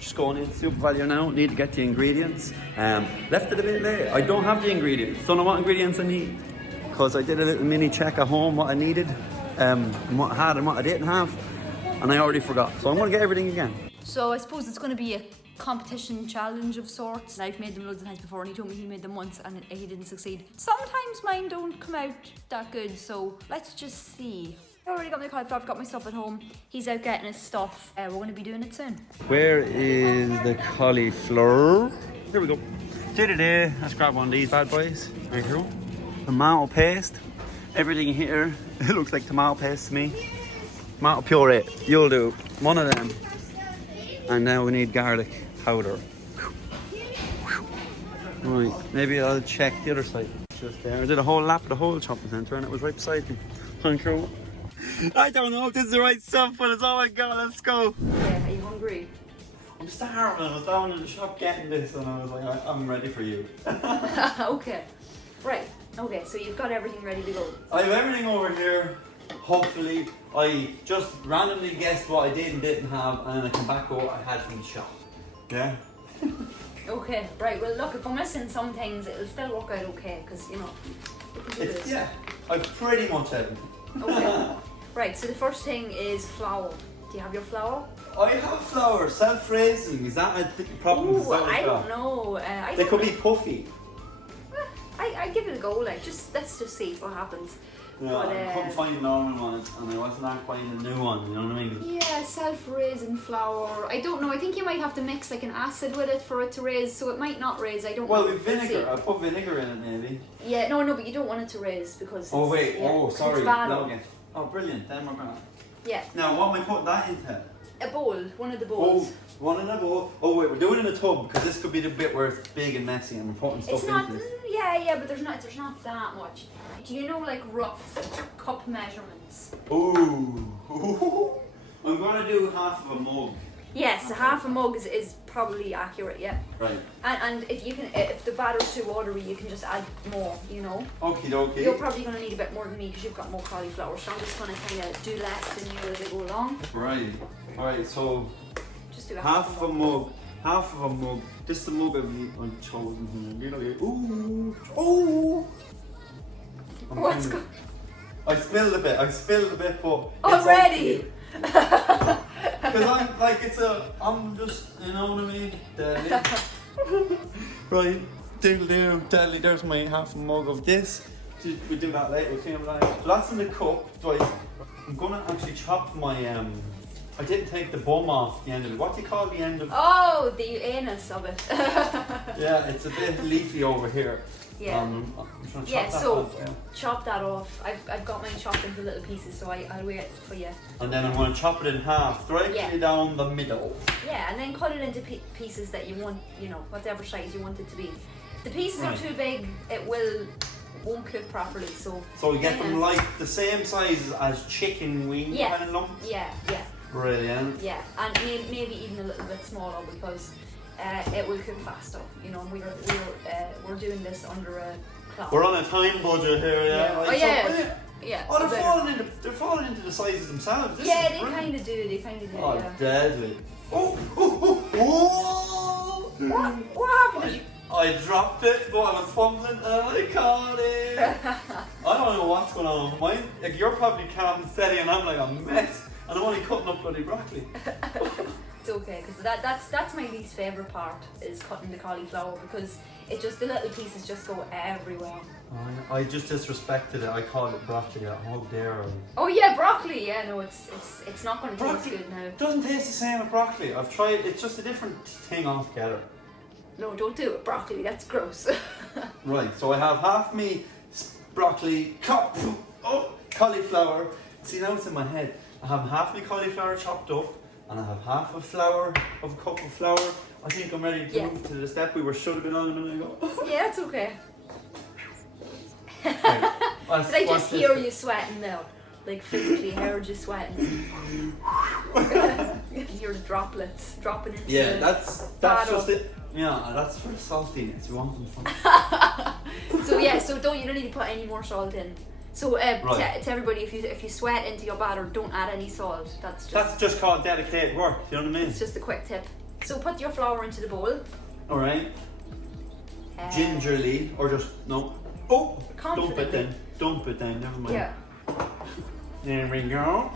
Just going in Super Value now. Need to get the ingredients. Left it a bit late. I don't have the ingredients. Don't know what ingredients I need. Because I did a little mini check at home what I needed, what I had and what I didn't have. And I already forgot. So I'm going to get everything again. So I suppose it's going to be a competition challenge of sorts. I've made them loads of times before and he told me he made them once and he didn't succeed. Sometimes mine don't come out that good, so let's just see. I already got my cauliflower, I've got my stuff at home. He's out getting his stuff. We're going to be doing it soon. Where is the cauliflower? Here we go. Today, let's grab one of these bad boys. There you go. Tomato paste. Everything here, it looks like tomato paste to me. Tomato puree, you'll do. One of them. And now we need garlic powder. Right, maybe I'll check the other side. Just there. I did a whole lap of the whole shopping centre and it was right beside me. Thank you. I don't know if this is the right stuff, but it's oh my god, let's go. Yeah, are you hungry? I'm starving. I was down in the shop getting this and I was like, I'm ready for you. Okay. Right. Okay, so you've got everything ready to go. I have everything over here. Hopefully, I just randomly guessed what I did and didn't have, and then I come back over what I had from the shop. Yeah? Okay, right. Well, look, if I'm missing some things, it'll still work out okay, because, you know, we can do this. Yeah, I've pretty much everything. Okay. Right, so the first thing is flour. Do you have your flour? I have flour, self-raising. Is that a problem? Ooh, I don't know. They could be puffy. I give it a go, like, let's just see what happens. Yeah, but, I couldn't find a normal one and I wasn't out buying a new one, you know what I mean? Yeah, self-raising flour. I don't know, I think you might have to mix like an acid with it for it to raise, so it might not raise, I don't know. Well, with vinegar, I put vinegar in it maybe. Yeah, no, but you don't want it to raise because oh wait, sorry, it's bad. Oh brilliant, then we're gonna... Yeah. Now what am I putting that into? A bowl, one of the bowls. Oh, one in a bowl. Oh wait, we're doing it in a tub because this could be the bit where it's big and messy and we're putting stuff into it. Yeah, but there's not that much. Do you know like rough cup measurements? Ooh. I'm gonna do half of a mug. Yes, half a mug is probably accurate, yeah. Right. And if the batter's too watery, you can just add more, you know. Okie dokie. You're probably going to need a bit more than me because you've got more cauliflower, so I'm just going to kind of do less than you as I go along. Right. Alright, so just do half of a mug. Half of a mug. This is the mug I've chosen here. Ooh. What's going on? I spilled a bit, but already? Because I'm like, I'm just, you know what I mean? Right, doodle-doo, there's my half a mug of this. We do that later, we'll clean up that. That's in the cup. I'm gonna actually chop my, I didn't take the bum off the end of it. What do you call the end of it? Oh, the anus of it. Yeah, it's a bit leafy over here. Yeah. I'm trying to chop that off. Yeah. Chop that off. I've got mine chopped into little pieces, so I'll wait for you. And then I'm going to chop it in half, directly down the middle. Yeah, and then cut it into pieces that you want, you know, whatever size you want it to be. If the pieces are too big, it won't cook properly. So you get them like the same size as chicken wing kind of lumps? Yeah. Brilliant. Yeah, and maybe even a little bit smaller because it will cook faster. You know, we're doing this under a clock. We're on a time budget here, yeah. Right? Oh yeah. Yeah. Oh, they're falling into the sizes themselves. They kind of do. Oh, yeah. deadly. Oh. What happened? I dropped it, but I was fumbling and I caught it. I don't know what's going on. Mine, like, you're probably calm and steady, and I'm like a mess. And I'm only cutting up bloody broccoli. It's okay, because that's my least favourite part, is cutting the cauliflower, because it just, the little pieces just go everywhere. I just disrespected it. I called it broccoli. How dare I? Oh yeah, broccoli. Yeah, no, it's not going to taste good now. It doesn't taste the same as broccoli. I've tried. It's just a different thing altogether. No, don't do it. Broccoli. That's gross. Right. So I have half me broccoli, cauliflower. See, now it's in my head. I have half my cauliflower chopped up, and I have half a cup of flour. I think I'm ready to move to the step we should have been on a minute ago. Yeah, it's okay. Right. Did I just hear you sweating now? Like physically heard you sweating. You hear the droplets dropping into the that's just it. Yeah, that's for the saltiness. You want them from. So you don't need to put any more salt in. So to everybody, if you sweat into your batter, don't add any salt. That's just called dedicated work. You know what I mean? It's just a quick tip. So put your flour into the bowl. Alright. Gingerly, or just, no. Oh! Dump it then. Dump it then, never mind. Yeah. There we go.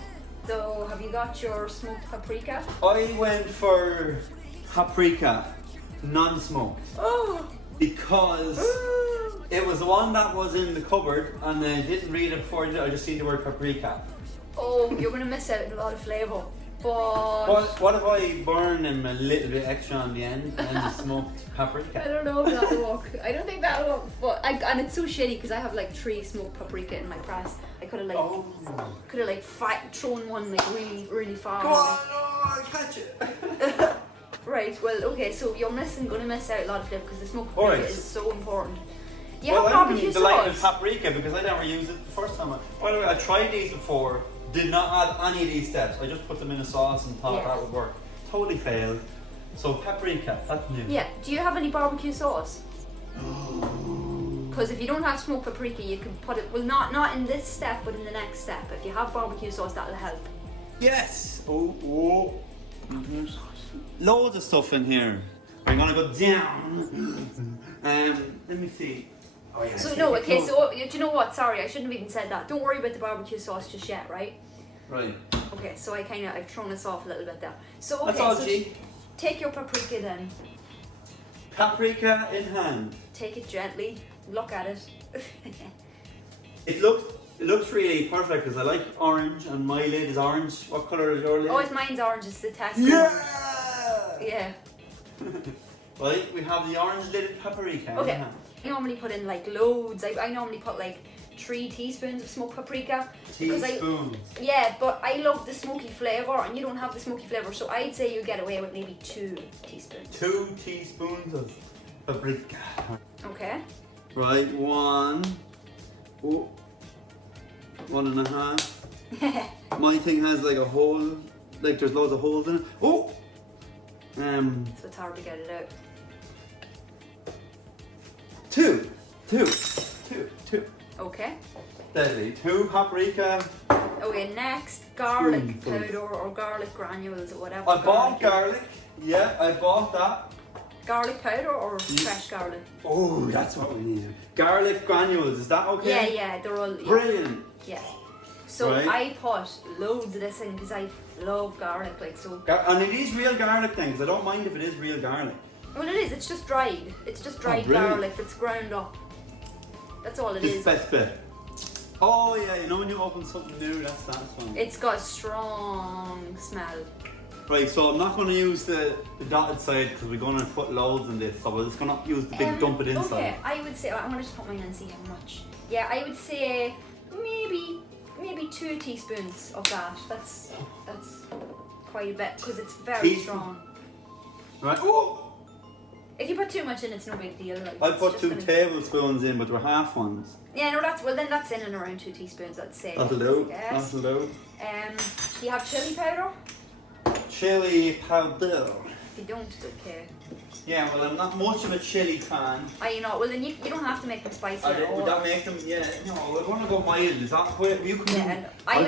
So have you got your smoked paprika? I went for paprika, non-smoked. Oh! Because it was the one that was in the cupboard and I didn't read it before I just seen the word paprika. Oh, you're gonna miss out on a lot of flavour. But What if I burn them a little bit extra on the end and the smoked paprika? I don't know if that'll work. I don't think that'll work. But and it's so shitty because I have like 3 smoked paprika in my press. I could have like thrown one like really far. Go on, I'll catch it. Right. Well, okay. So you're gonna miss out a lot of flavour because the smoked paprika is so important. Do you have barbecue sauce? I didn't paprika because I never used it the first time. By the way, I tried these before. Did not add any of these steps. I just put them in a sauce and thought that would work. Totally failed. So paprika, that's new. Yeah. Do you have any barbecue sauce? Because if you don't have smoked paprika, you can put it. Well, not in this step, but in the next step. If you have barbecue sauce, that'll help. Yes. Oh. Loads of stuff in here. I'm gonna go down. Let me see. Oh, yeah, so no, okay, so do you know what? Sorry, I shouldn't have even said that. Don't worry about the barbecue sauce just yet, right? Right. Okay, so I've thrown us off a little bit there. So okay, that's all, so G. take your paprika then. Paprika in hand. Take it gently. Look at it. It looks really perfect because I like orange and my lid is orange. What colour is your lid? Oh, mine's orange. It's the test. Yeah. Yeah. Right, we have the orange lidded paprika. Okay. I normally put in like loads. I normally put like 3 teaspoons of smoked paprika. Teaspoons? Yeah, but I love the smoky flavour and you don't have the smoky flavour, so I'd say you get away with maybe 2 teaspoons. 2 teaspoons of paprika. Okay. Right, 1. Oh. 1.5. My thing has like a hole, like there's loads of holes in it. Oh! So it's hard to get it out. 2. Okay. Deadly. 2 paprika. Okay, next garlic powder or garlic granules or whatever. I bought garlic. Yeah, I bought that. Garlic powder or fresh garlic? Oh, that's what we need. Garlic granules, is that okay? Yeah, they're all... Yeah. Brilliant. Yeah. So right. I put loads of this in because I love garlic, like so. And it is real garlic then, because I don't mind if it is real garlic. Well, it is. It's just dried. It's just dried garlic that's ground up. That's all it is. This best bit. Oh yeah, you know when you open something new, that's satisfying. It's got a strong smell. Right, so I'm not going to use the dotted side because we're going to put loads in this, so we're just going to use the big dump it inside. Okay, I would say, I'm going to just put mine and see how much. Yeah, I would say maybe 2 teaspoons of that. That's quite a bit because it's very strong. Right. Oh! If you put too much in, it's no big deal. Like, I put 2 tablespoons in, but they're half ones. Yeah, no, that's in and around 2 teaspoons, I'd say. That'll do. That'll do. Do you have chili powder? Chili powder. If you don't, it's okay. Yeah, well, I'm not much of a chili fan. You know, well then you don't have to make them spicy at all. Would that make them? Yeah. No, I want to go mild. Is that where you can? Yeah, I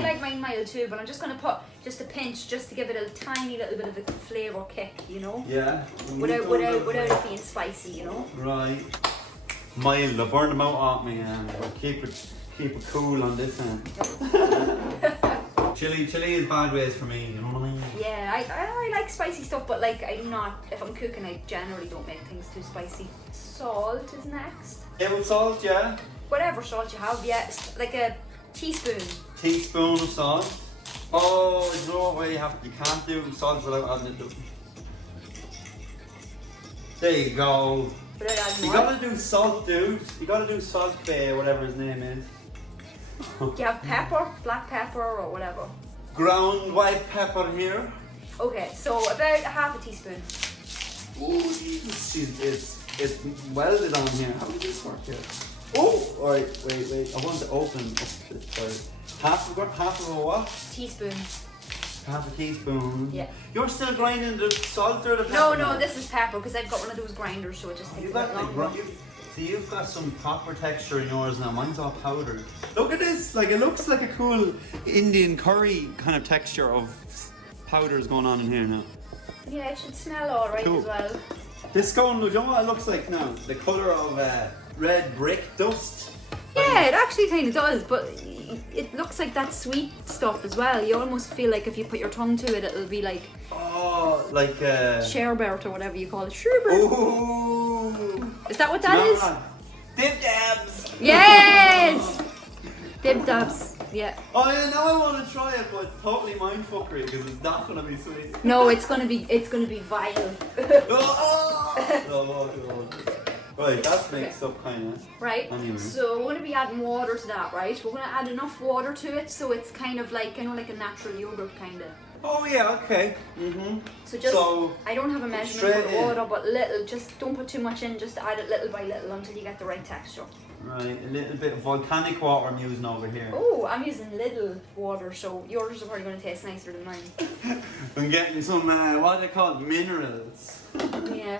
like mine mild too, but I'm just gonna put just a pinch just to give it a tiny little bit of a flavour kick, you know. Yeah. Without it being spicy, you know. Right. Mild. I burn them out off me, and keep it cool on this end. Chili is bad ways for me, you know what I mean? Yeah, I like spicy stuff, but like if I'm cooking, I generally don't make things too spicy. Salt is next. Yeah, with salt, yeah. Whatever salt you have, yeah, like a teaspoon. Teaspoon of salt. Oh, you know what way you can't do salt without adding it. There you go. Without adding you gotta do salt, dude. You gotta do salt bay, whatever his name is. Do you have pepper, black pepper or whatever? Ground white pepper here. Okay, so about half a teaspoon. Oh, Jesus. It's welded on here. How does this work here? Oh, alright, wait. I want to open up this. Sorry. Half of a what? Teaspoon. Half a teaspoon. Yeah. You're still grinding the salt or the pepper? No, this is pepper because I've got one of those grinders, so it just takes a bit longer. See, you've got some proper texture in yours now. Mine's all powdered. Look at this. Like, it looks like a cool Indian curry kind of texture of powders going on in here now. Yeah, it should smell alright Cool. as well. This scone, do you know what it looks like now? The colour of red brick dust. Yeah, it actually kind of does, but it looks like that sweet stuff as well. You almost feel like if you put your tongue to it, it'll be like like sherbet or whatever you call it. Sherbet. Ooh. Is that what that is? Dib dabs. Yes. Dib dabs. Yeah. Oh yeah, now I want to try it, but it's totally mindfuckery because it's not gonna be sweet. No, it's gonna be vile. Oh. Right, that makes up kind of. Right. Anyway. So we're gonna be adding water to that, right? We're gonna add enough water to it so it's kind of like like a natural yogurt kind of. Oh yeah, okay. So I don't have a measurement for the straight in. water, but little. Just don't put too much in. Just add it little by little until you get the right texture. Right, a little bit of volcanic water I'm using over here. Oh, I'm using little water, so yours are probably going to taste nicer than mine. I'm getting some, what are they called, minerals. Yeah.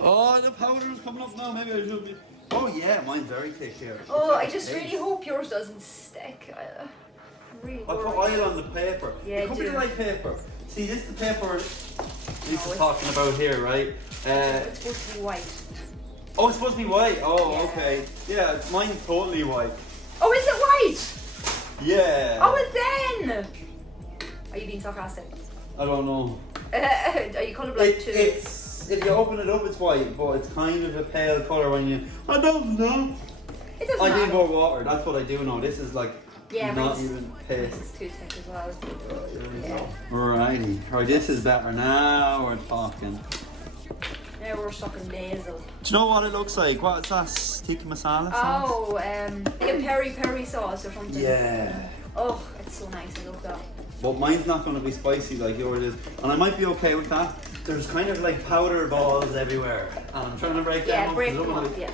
Oh, the powder's coming up now, maybe I should be... Oh yeah, mine's very thick here. Oh, I just really hope yours doesn't stick. I'm really I put worried. oil on the paper. Yeah, It could be do. the right paper. See, this is the paper Lisa's talking about here, right? It's supposed to be white. Oh, it's supposed to be white. Oh, Yeah. okay. Yeah, mine's totally white. Oh, is it white? Yeah. Oh, well then! Are you being sarcastic? I don't know. Are you colourblind too? It's if you open it up, it's white, but it's kind of a pale colour when you. I don't know. It doesn't I matter. need more water. That's what I do know. This is like Yeah, not mine's- even This paste. is too thick as well. Yeah. Alrighty. Right, this is better. Now we're talking. Now we're sucking basil. Do you know what it looks like? What's that? Tikka masala sauce? Oh, like a peri sauce or something. Yeah. Oh, it's so nice. I love that. But mine's not going to be spicy like yours is. And I might be okay with that. There's kind of like powder balls everywhere. And I'm trying to break them Yeah, up. break 'cause them I'm up, gonna-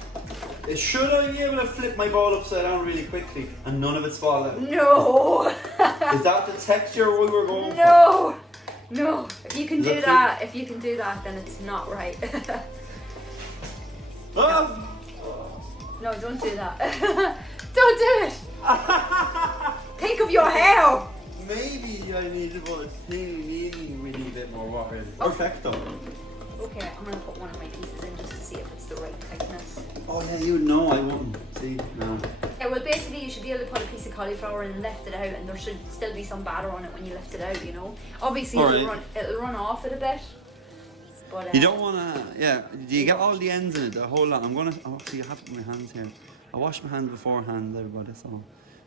yeah. Should I be able to flip my ball upside down really quickly and none of it fall out? No! Is that the texture we were going for? No! No. If you can Is do that that, if you can do that, then it's not right. Ah! No, don't do that. Don't do it! Think of your hair! Maybe I need a bit we need a bit more water in. Perfecto. Okay, I'm gonna put one of my pieces in just to see if it's the right thickness. Oh yeah, you know I wouldn't. See, no. Yeah, well basically you should be able to put a piece of cauliflower in and lift it out, and there should still be some batter on it when you lift it out, you know. Obviously it'll run off it a bit. But You don't want to, yeah. Do you get all the ends in it? The whole lot. I'm gonna. Oh, actually, I have it in my hands here. I washed my hands beforehand, everybody. So,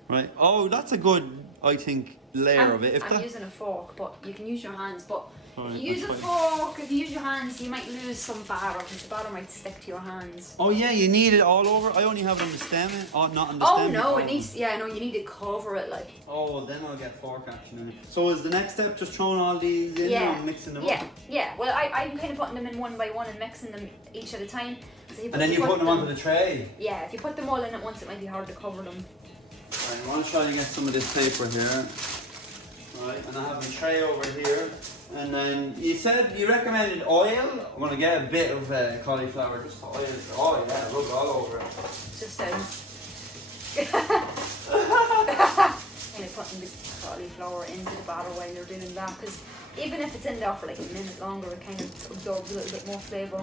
right. Oh, that's a good, I think, layer of it. If I'm that. using a fork, but you can use your hands. But Alright, if you use a that's fine. fork, if you use your hands, you might lose some batter because the batter might stick to your hands. Oh yeah, you need it all over. I only have it on the stem. Oh, not on the Oh stem. no, it needs. Yeah, no, you need to cover it like. Oh, well, then I'll get fork action in it. So is the next step just throwing all these in Yeah. and mixing them Yeah, up? yeah. Well, I'm kind of putting them in one by one and mixing them each at a time. So And then you put them onto the tray. Yeah, if you put them all in at once, it might be hard to cover them. Right, I want to try to get some of this paper here. Right, and I have my tray over here. And then you said you recommended oil. I'm going to get a bit of cauliflower, just oil. Oh yeah, rub it all over it. Just sounds. Kind of putting the cauliflower into the batter while you're doing that, because even if it's in there for like a minute longer, it kind of absorbs a little bit more flavour.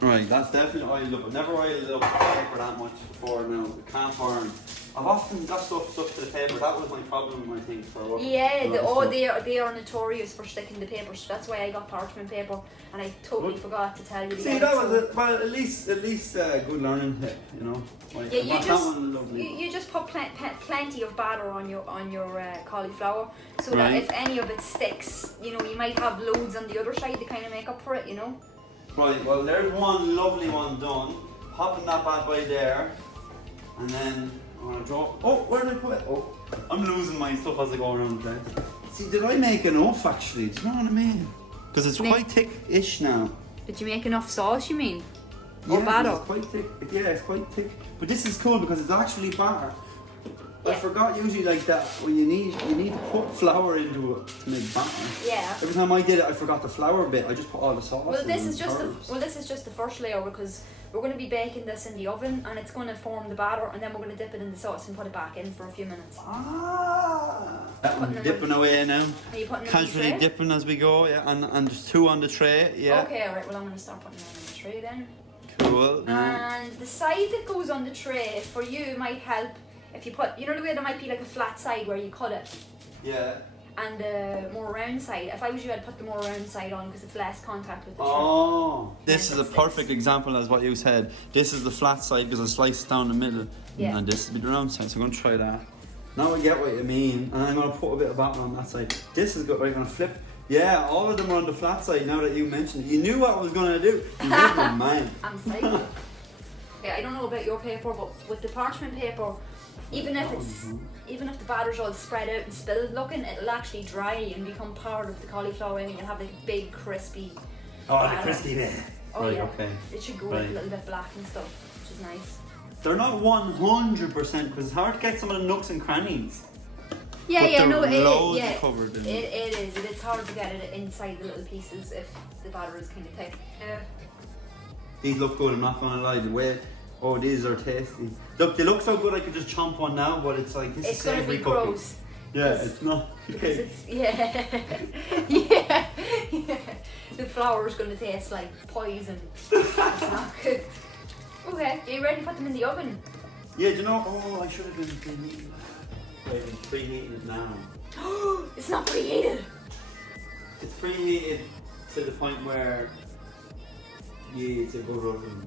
Right, that's definitely oiled up. I've never oiled up paper that much before now. It can't burn. I've often got stuff stuck to the paper. That was my problem, I think, for what. Yeah, a lot of stuff. they are notorious for sticking to paper, so that's why I got parchment paper, and I totally forgot to tell you. See, that was it. Well, at least good learning tip, you know. Like, Yeah, that one lovely. you just put plenty of batter on your cauliflower, so that Right. if any of it sticks, you know, you might have loads on the other side to kind of make up for it, you know. Right, well, there's one lovely one done. Popping that bad boy there, and then I'm gonna draw. Oh, where did I put it? Oh, I'm losing my stuff as I go around there. See, did I make enough actually? Do you know what I mean? Because it's quite thick-ish now. Did you make enough sauce, you mean? Yeah, Or batter? it's quite thick. Yeah, it's quite thick. But this is cool because it's actually batter. I forgot usually like that. Well, you need to put flour into it to make batter. Yeah. Every time I did it, I forgot the flour bit. I just put all the sauce. Well, this is just the first layer because we're going to be baking this in the oven and it's going to form the batter and then we're going to dip it in the sauce and put it back in for a few minutes. That one's dipping away now. Are you putting Casually it in the tray? dipping as we go, yeah. And there's 2 on the tray, yeah. Okay, alright. Well, I'm going to start putting them in the tray then. Cool. And the side that goes on the tray for you might help if you put, you know the way there might be like a flat side where you cut it Yeah. and the more round side. If I was you, I'd put the more round side on because it's less contact with the tray. Oh. This is a Sticks. perfect example as what you said. This is the flat side because I sliced it down the middle. Yeah. And this is the round side, so I'm going to try that. Now I get what you mean. And I'm going to put a bit of batter on that side. This is good. Right, I'm going to flip. Yeah, all of them are on the flat side now that you mentioned it. You knew what I was going to do. You read my mind. I'm psyched. Yeah, I don't know about your paper, but with the parchment paper, even if the batter's all spread out and spilled looking, it'll actually dry and become part of the cauliflower and you'll have like big crispy batter. The crispy bit. Oh Right, yeah. okay. It should go Right. like a little bit black and stuff, which is nice. They're not 100% because it's hard to get some of the nooks and crannies. Yeah, But yeah, they're no, loads yeah. covered in It is. It's hard to get it inside the little pieces if the batter is kind of thick. These look good, I'm not going to lie. The way, these are tasty. Look, they look so good I could just chomp one now, but it's like, this It's is going to savoury be cookie. gross. Yeah, it's not. Because it's, yeah. The flour is going to taste like poison. It's not good. Okay, are you ready to put them in the oven? Yeah, do you know? I should have been preheating. I've been preheating it now. It's not preheated. It's preheated to the point where, yeah, it's a good oven.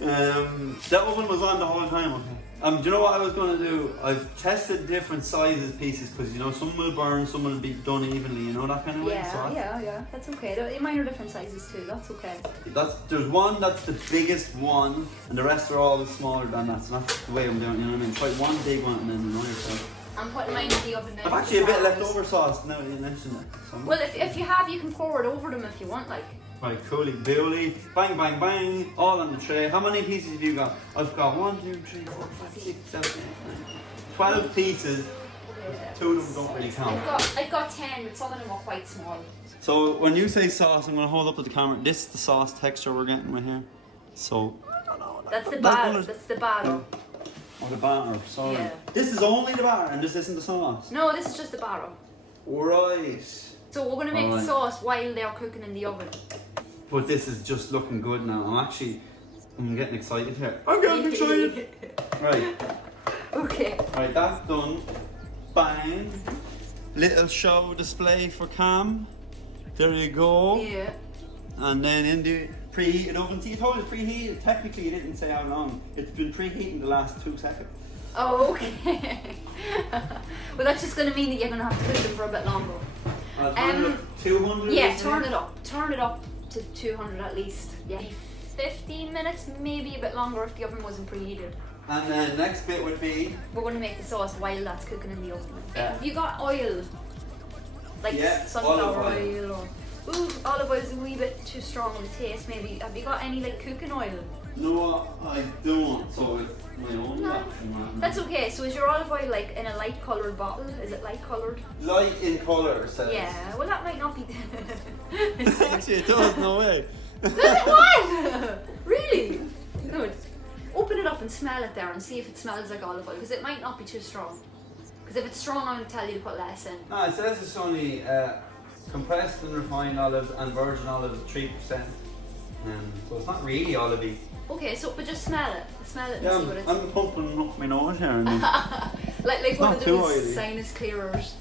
That oven was on the whole time, okay. Do you know what I was going to do? I've tested different sizes pieces because, you know, some will burn, some will be done evenly, you know, that kind of way. Yeah, that's okay. Mine are different sizes too, that's okay. There's one that's the biggest one, and the rest are all smaller than that, so that's the way I'm doing it, you know what I mean? Try one big one and then another yourself. I'm putting mine in the oven now. I've actually a bit of leftover sauce now that you mentioned it. So Well, if you have, you can pour it over them if you want, like. right, coolie billy, bang, bang, bang, all on the tray. How many pieces have you got? I've got 1, 2, 3, 4, 5, 6, 7, 8, 9, 12 pieces. 2 of them don't really count. I've got 10, but some of them are quite small. So when you say sauce, I'm going to hold up to the camera. This is the sauce texture we're getting right here. So, That's the batter. That's the batter. Oh, the batter, sorry. Yeah. This is only the batter and this isn't the sauce. No, this is just the batter. Right. So we're going to make the Alright. sauce while they're cooking in the oven. But this is just looking good now. I'm getting excited here. I'm getting excited. Right. Okay. Right, that's done. Bang. Little show display for Cam. There you go. Yeah. And then in the preheated oven. See, you told us preheated. Technically, you didn't say how long. It's been preheating the last 2 seconds. Oh, okay. Well, that's just going to mean that you're going to have to cook them for a bit longer. I'll turn it up to 200. Yeah, isn't turn it up. Turn it up to 200 at least. Yeah. 15 minutes, maybe a bit longer if the oven wasn't preheated. And then next bit would be. We're going to make the sauce while that's cooking in the oven. Yeah. Have you got oil? Like Yeah, sunflower olive oil or... Ooh, olive oil is a wee bit too strong of a taste maybe. Have you got any like cooking oil? No, I don't. So it's my own No. option right now. That's okay. So is your olive oil like in a light coloured bottle? Is it light coloured? Light in colour, says. Yeah, well that might not be... Actually, it does, no way. Does it what? Really? Good. Open it up and smell it there and see if it smells like olive oil because it might not be too strong. Because if it's strong, I'm going to tell you to put less in. No, it says it's only compressed and refined olives and virgin olives 3%. So it's not really olivey. Okay, so but just smell it. Smell it and Yeah, see what it's I'm pumping up my nose here. And like one not of too those oily. sinus clearers.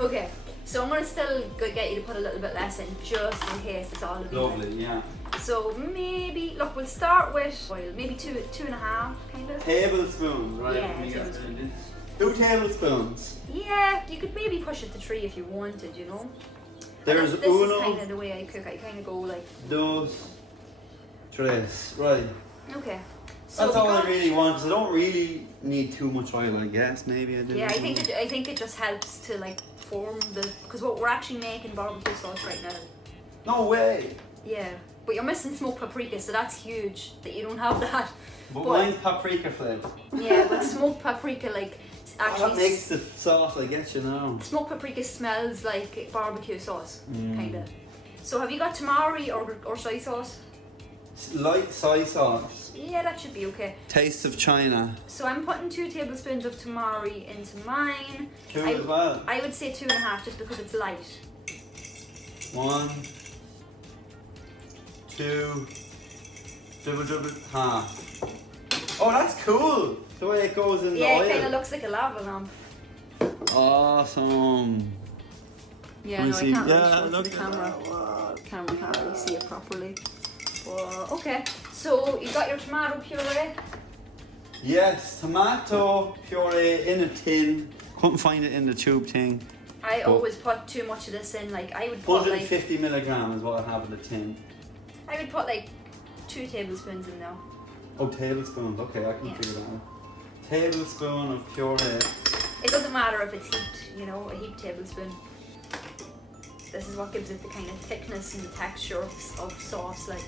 Okay, so I'm going to still get you to put a little bit less in just in case it's olivey. Lovely, yeah. So maybe, look, we'll start with oil, maybe 2.5 kind of. Tablespoons, right? Yeah, Let me get tablespoon. this. 2 tablespoons. Yeah, you could maybe push it to 3 if you wanted, you know. There's this is uno, kind of the way I cook. I kind of go like. dos, tres. Right. Okay. So That's all I got- really want. 'Cause I don't really need too much oil, I guess. Maybe I do. Yeah, I think it just helps to like form the because what we're actually making barbecue sauce right now. No way. Yeah. But you're missing smoked paprika, so that's huge that you don't have that. But mine's paprika flavored. Yeah, but smoked paprika, like, actually. That makes the sauce, I get you now. Smoked paprika smells like barbecue sauce, kinda. So have you got tamari or soy sauce? Light soy sauce. Yeah, that should be okay. Taste of China. So I'm putting 2 tablespoons of tamari into mine. 2 as well. I would say 2.5 just because it's light. 1, 2, double, half. Oh, that's cool. The way it goes in the oil. Yeah, it kind of looks like a lava lamp. Awesome. Yeah, no, I can't really show it look to the at camera. that. Camera can't really see it properly. Okay, so you got your tomato puree. Yes, tomato puree in a tin. Couldn't find it in the tube thing. I always put too much of this in. Like I would put 150 milligrams is what I have in the tin. I would put like 2 tablespoons in now. Oh, tablespoons. Okay, I can figure that out. Tablespoon of puree. It doesn't matter if it's heaped, you know, a heaped tablespoon. This is what gives it the kind of thickness and the texture of sauce, like.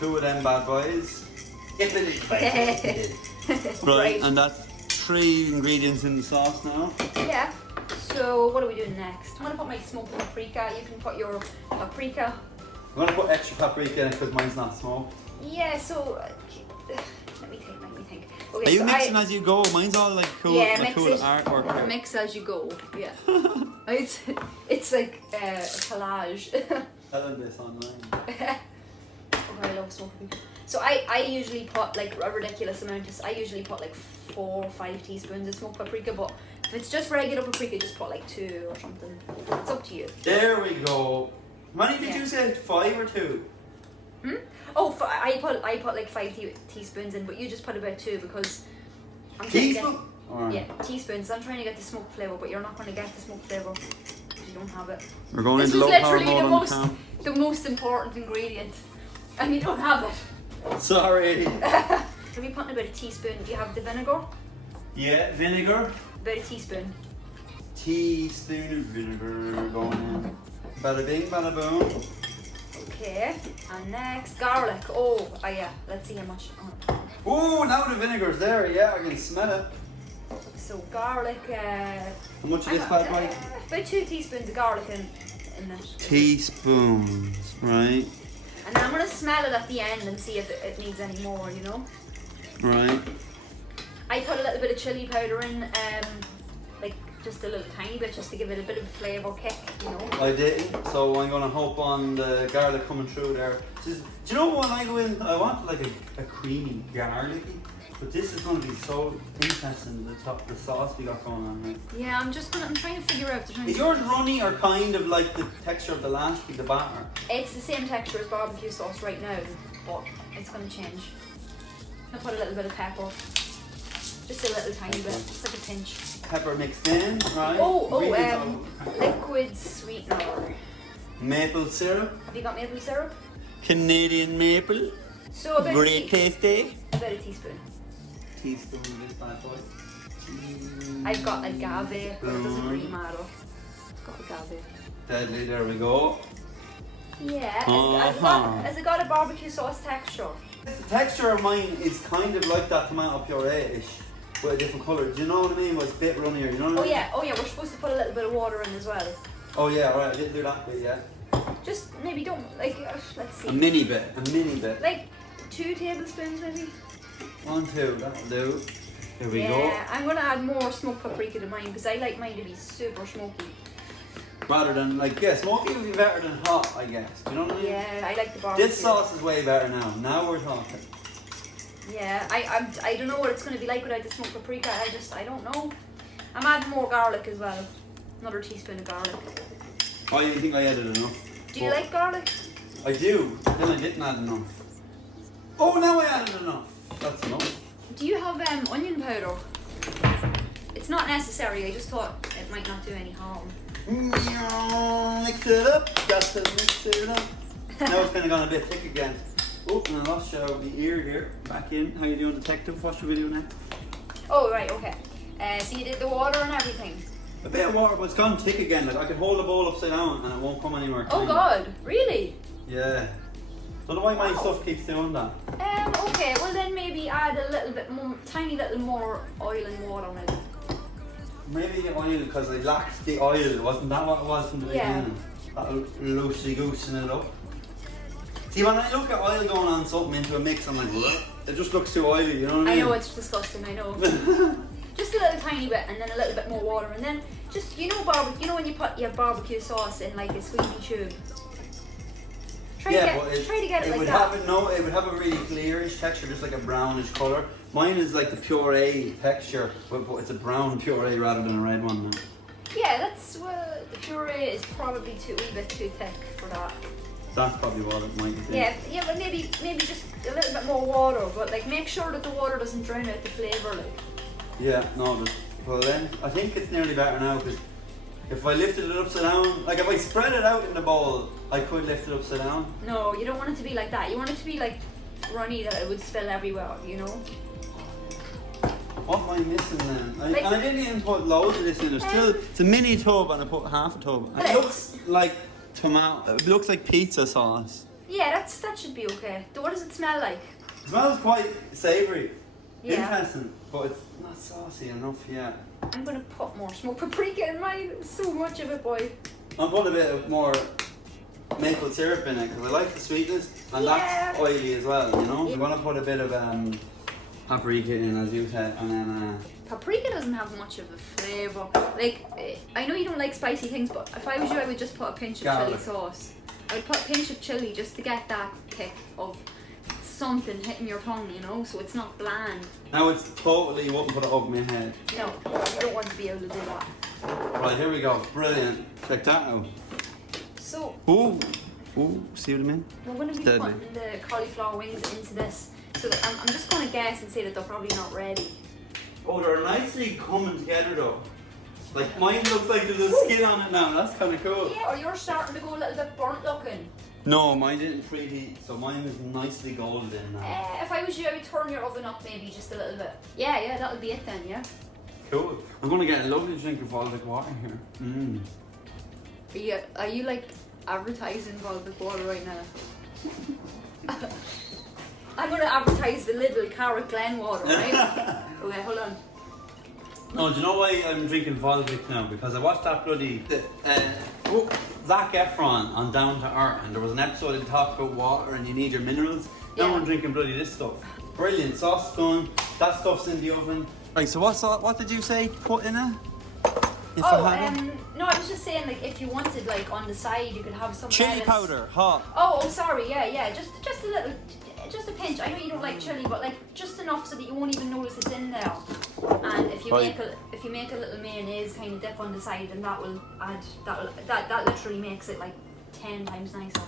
2 of them bad boys. Right. And that's 3 ingredients in the sauce now. Yeah. So what are we doing next? I'm gonna put my smoked paprika. You can put your paprika. I'm gonna put extra paprika in it because mine's not smoked. Yeah. So let me think. Okay, Are you so mixing as you go? Mine's all like cool, yeah, like cool artwork. Mix as you go. Yeah. it's like a collage. Selling this online. Oh, I love smoked paprika. So I usually put like a ridiculous amount. I usually put like 4 or 5 teaspoons of smoked paprika, but if it's just regular paprika, just put like 2 or something. It's up to you. There we go. How many did you say? 5 or 2? Oh, I put like 5 teaspoons in, but you just put about 2 because I'm Teaspoon? yeah, teaspoons. I'm trying to get the smoked flavour, but you're not going to get the smoked flavour because you don't have it. We're going This into was low power literally mode on the most important ingredient, and you don't have it. Sorry. Have you put in about a teaspoon? Do you have the vinegar? Yeah, vinegar. About a teaspoon. Teaspoon of vinegar going in. Bada bing, bada boom. Okay, and next garlic. Oh, yeah. Let's see how much. Ooh, now the vinegar's there. Yeah, I can smell it. So garlic. How much of this bad boy? About 2 teaspoons of garlic in it. Teaspoons, right? And then I'm gonna smell it at the end and see if it needs any more. You know. Right. I put a little bit of chili powder in, like just a little tiny bit, just to give it a bit of a flavour kick, you know. I didn't, so I'm gonna hope on the garlic coming through there. Do you know when I go in, I want like a creamy garlicky, but this is gonna be so interesting. The sauce we got going on, right? Yeah, I'm trying to figure out. Is yours runny or kind of like the texture of the last week, the batter? It's the same texture as barbecue sauce right now, but it's gonna change. I'll put a little bit of pepper. Just a little tiny bit, just like a pinch. Pepper mixed in, right? Liquid sweetener. Maple syrup. Have you got maple syrup? Canadian maple. So about Very tasty. About a teaspoon. Teaspoon of this bad boy. I've got agave, but it doesn't really matter. I've got agave. Deadly, there we go. Yeah, has it got a barbecue sauce texture? The texture of mine is kind of like that tomato puree-ish, with a different colour. Do you know what I mean? It's a bit runnier, you know what I mean? Oh yeah, we're supposed to put a little bit of water in as well. Oh yeah, right, I didn't do that bit yet. Just maybe don't, like, let's see. A mini bit. Like 2 tablespoons maybe? 1, 2, that'll do. Here we go. Yeah, I'm going to add more smoked paprika to mine because I like mine to be super smoky. Rather than, like, yeah, smoky would be better than hot, I guess. Do you know what I mean? Yeah, I like the barbecue. This sauce is way better now. Now we're talking. Yeah, I don't know what it's going to be like without the smoked paprika. I don't know. I'm adding more garlic as well. Another teaspoon of garlic. Oh, you think I added enough? Do you like garlic? I do. Then I didn't add enough. Oh, now I added enough. That's enough. Do you have onion powder? It's not necessary. I just thought it might not do any harm. Mix it up. Got to mix it up. Now it's kind of gone a bit thick again. Oh, and I lost the ear here. Back in. How you doing, detective? What's your video now? Oh, right, okay. So you did the water and everything? A bit of water, but it's gone thick again. Like I could hold the bowl upside down and it won't come anywhere. Oh God, really? Yeah. Don't know why my stuff keeps doing that. Okay, well then maybe add a little bit more, tiny little more oil and water maybe. Maybe the oil, because I lacked the oil. Wasn't that what it was from the beginning? That loosey-goosing it up. See, when I look at oil going on something into a mix, I'm like, what? It just looks too oily, you know what I mean? I know, it's disgusting, I know. Just a little tiny bit, and then a little bit more water, and then just, you know when you put your barbecue sauce in like a squeezy tube? Try to get it like that. It would have a really clearish texture, just like a brownish colour. Mine is like the puree texture, but it's a brown puree rather than a red one. Yeah, that's, well, the puree is probably a wee bit too thick for that. That's probably what it might be. Yeah, but maybe just a little bit more water, but like make sure that the water doesn't drown out the flavour, like. Yeah, no, but well then, I think it's nearly better now, because if I lifted it upside down, like if I spread it out in the bowl, I could lift it upside down. No, you don't want it to be like that. You want it to be like runny, that it would spill everywhere, you know? What am I missing then? And I didn't even put loads of this in. It's a mini tub and I put half a tub. And it looks like tomato, it looks like pizza sauce. Yeah, that should be okay. What does it smell like? It smells quite savoury. Yeah. Interesting, but it's not saucy enough yet. I'm going to put more smoked paprika in mine. So much of it, boy. I'm putting a bit of more maple syrup in it because I like the sweetness, and that's oily as well, you know? I'm going to put a bit of paprika in, as you said, and then paprika doesn't have much of a flavour. Like, I know you don't like spicy things, but if I was you, I would just put a pinch of chilli sauce. I would put a pinch of chilli just to get that kick of something hitting your tongue, you know, so it's not bland. Now it's totally, you wouldn't put it over my head. No, you don't want to be able to do that. Right, here we go. Brilliant. Check that out. So, ooh, see what I mean? We're going to be putting the cauliflower wings into this. So that I'm just going to guess and say that they're probably not ready. Oh, they're nicely coming together though. Like mine looks like there's a skin on it now. That's kind of cool. Yeah, or you're starting to go a little bit burnt looking. No, mine didn't preheat, so mine is nicely golden now. If I was you, I would turn your oven up maybe just a little bit. Yeah, that'll be it then, yeah. Cool. I'm going to get a lovely drink of Baltic water here. Are you like advertising Baltic water right now? I'm going to advertise the little Carrot Glen water, right? Okay, hold on. No, do you know why I'm drinking Baltic now? Because I watched that bloody Zac Efron on Down to Earth, and there was an episode that talked about water and you need your minerals. Now I'm drinking bloody this stuff. Brilliant. Sauce done. That stuff's in the oven. Right, so what did you say put in it? No, I was just saying, like, if you wanted, like, on the side, you could have some chili powder, hot. Oh, sorry, yeah, just a little, just a pinch. I know you don't like chili, but like just enough so that you won't even notice it's in there. And if you make a little mayonnaise kind of dip on the side, then that will add that literally makes it like 10 times nicer.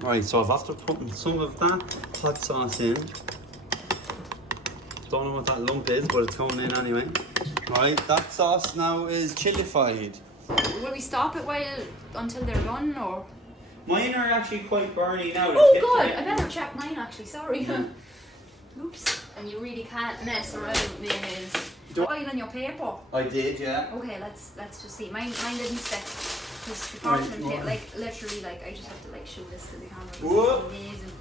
Right, so I've after putting some of that hot sauce in. Don't know what that lump is, but it's going in anyway. Right, that sauce now is chilified. Will we stop it until they're done, or? Mine are actually quite burny now. Oh god, I better check mine actually, sorry. Oops. And you really can't mess around with mayonnaise. Oil on your paper? I did, yeah. Okay, let's just see. Mine didn't stick. This parchment paper, like literally, like I just have to like show this to the camera. This is amazing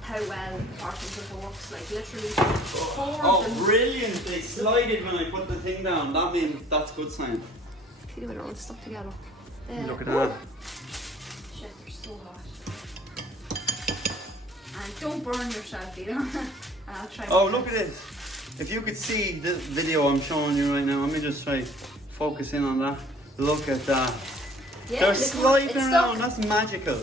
how well parchment paper works. Like literally four of them. Brilliant! They slided when I put the thing down. That means that's a good sign. See the way they're all stuck together. Look at that. Shit, they're so hot. And don't burn yourself either. I'll try. Oh, look at this. If you could see the video I'm showing you right now, let me just try focus in on that. Look at that. Yeah, they're sliding around. That's magical.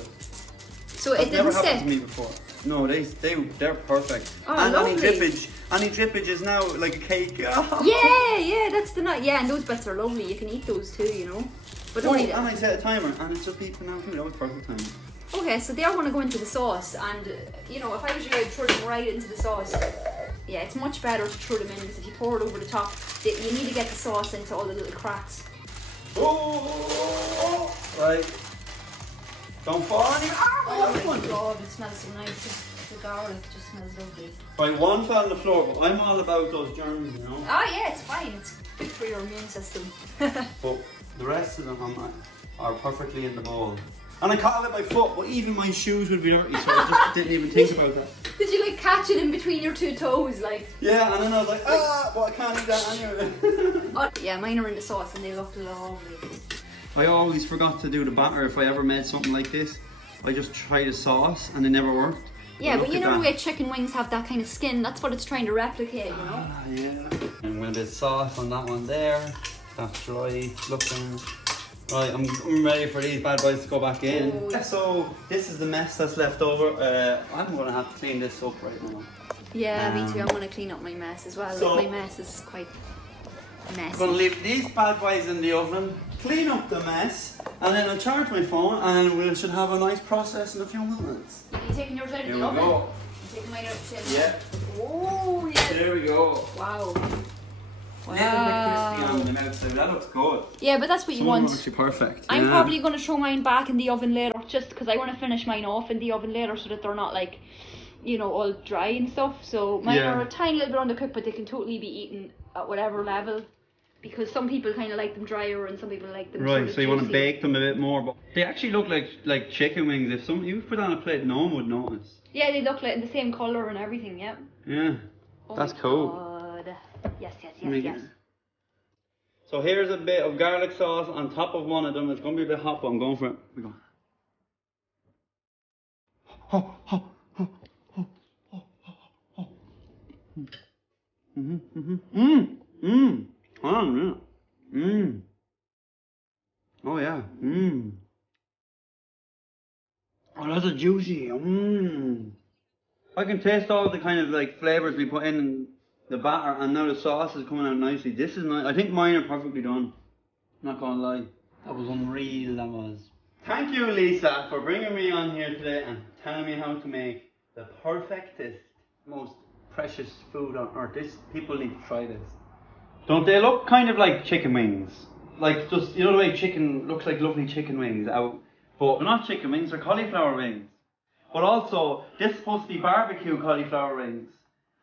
So it didn't stick? Never happened to me before. No, they're perfect. Oh, and lovely. any drippage is now like a cake. Yeah, that's the nut. Yeah, and those bits are lovely. You can eat those too, you know. But don't eat it. And I set a timer, and it's just beeping out. That was perfect timing. Okay, so they are going to go into the sauce, and you know, if I was you, I'd throw them right into the sauce. Yeah, it's much better to throw them in because if you pour it over the top, you need to get the sauce into all the little cracks. Oh, right. Don't fall on your arm. Oh my god, it smells so nice. The garlic just smells lovely. Right, one fell on the floor, but I'm all about those germs, you know. Oh yeah, it's fine. It's good for your immune system. But the rest of them are perfectly in the bowl. And I caught it with my foot, but even my shoes would be dirty, so I just didn't even think about that. Did you like catch it in between your two toes, like? Yeah, and then I was like, but I can't do that anyway. Oh, yeah, mine are in the sauce and they look lovely. I always forgot to do the batter if I ever made something like this. I just tried the sauce and it never worked. Yeah, but you know the way chicken wings have that kind of skin, that's what it's trying to replicate, you know? Ah, yeah. And with a bit of sauce on that one there. That's dry looking. Right, I'm ready for these bad boys to go back in. Oh, yeah. So this is the mess that's left over. I'm gonna have to clean this up right now. Yeah, me too. I'm gonna clean up my mess as well. So- my mess is quite messy. I'm gonna leave these bad boys in the oven, clean up the mess, and then I'll charge my phone, and we should have a nice process in a few minutes. Are you taking yours out of Here the we oven? go. I'm taking mine out of the oven. Yeah. Oh, yeah. There we go. Wow. A little bit crispy on the outside. That looks good. Yeah, but that's what you Some want. are actually perfect. I'm yeah. probably going to throw mine back in the oven later, just because I want to finish mine off in the oven later so that they're not like, you know, all dry and stuff. So mine are a tiny little bit undercooked, but they can totally be eaten at whatever level. Because some people kind of like them drier and some people like them Right, sort so you of want to juicy. bake them a bit more, but they actually look like chicken wings. If you put on a plate, no one would notice. Yeah, they look like the same colour and everything, yeah. Yeah, Oh that's my cool. God. Yes, Let me get- So here's a bit of garlic sauce on top of one of them. It's going to be a bit hot, but I'm going for it. We go. Oh, oh, oh, oh, oh, oh, oh. Oh, yeah. Oh, yeah. Oh, that's a juicy. I can taste all the kind of like flavors we put in the batter, and now the sauce is coming out nicely. This is nice. I think mine are perfectly done. Not gonna lie. That was unreal, that was. Thank you, Lisa, for bringing me on here today and telling me how to make the perfectest, most precious food on earth. People need to try this. Don't they look kind of like chicken wings? Like just, you know the way chicken looks like lovely chicken wings out, but they're not chicken wings, they're cauliflower wings. But also, this is supposed to be barbecue cauliflower wings.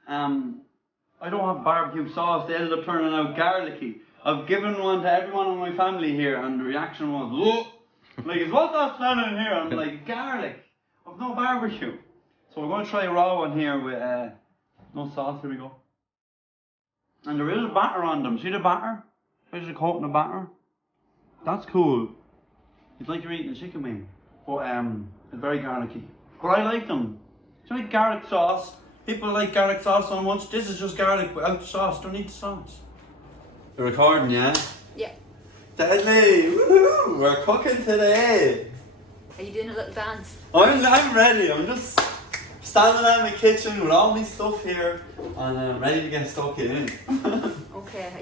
I don't have barbecue sauce, they ended up turning out garlicky. I've given one to everyone in my family here and the reaction was, whoa! Like, is what that's smelling in here? I'm like, garlic. I've no barbecue. So we're going to try a raw one here with no sauce, here we go. And there is a batter on them, see the batter? There's a coating of batter. That's cool. It's like you're eating a chicken wing, but it's very garlicky. But I like them. Do you like garlic sauce? People like garlic sauce so much. This is just garlic without the sauce. Don't need the sauce. You're recording, yeah? Yeah. Deadly! Woohoo! We're cooking today. Are you doing a little dance? I'm ready. I'm just standing out in my kitchen with all my stuff here and I'm ready to get stuck in. Okay.